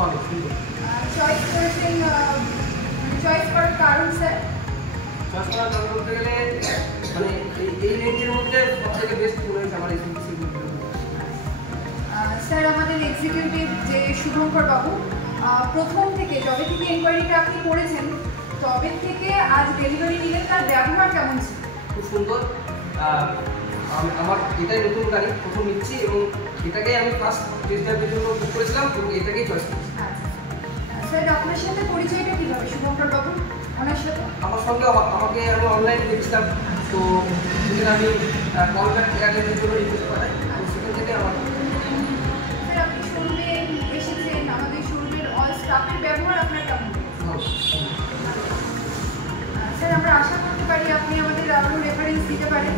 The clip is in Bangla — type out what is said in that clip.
ভালো সুন্দর। চয়েস করেছেন, চয়েস করার কারণ স্যার? চয়েস করার কারণ বলতে গেলে মানে এই রেঞ্জের মধ্যে সবথেকে বেস্ট মনে হয়েছে আমার এই সিলগুলো। স্যার আমাদের এক্সিকিউটিভ যে শুভঙ্কর বাবু, প্রথম থেকে যবে থেকে এনকোয়ারিটা আপনি করেছেন তবে থেকে আজ ডেলিভারি নিলেন, তার ব্যবহার কেমন ছিল? খুব সুন্দর। আমার এটাই নতুন গাড়ি, প্রথম নিচ্ছি এবং এটাকেই আমি ফার্স্ট টেস্ট ড্রাইভের জন্য বুক করেছিলাম এবং এটাকেই চয়েস করেছি। স্যার আপনার সাথে পরিচয়টা কীভাবে শুভঙ্কর বাবু? ওনার সাথে আমার সঙ্গে আমি অনলাইনে দেখছিলাম, তো সেখানে আমি কল ব্যাক এয়ারলাইনের জন্য রিকোয়েস্ট পাঠাই, সেখান থেকে আমার। স্যার আপনি শোরুমে এসেছেন, আমাদের শোরুমের অল স্টাফের ব্যবহার আপনার কেমন? স্যার আমরা আশা করতে পারি আপনি আমাদের আরও রেফারেন্স দিতে পারেন।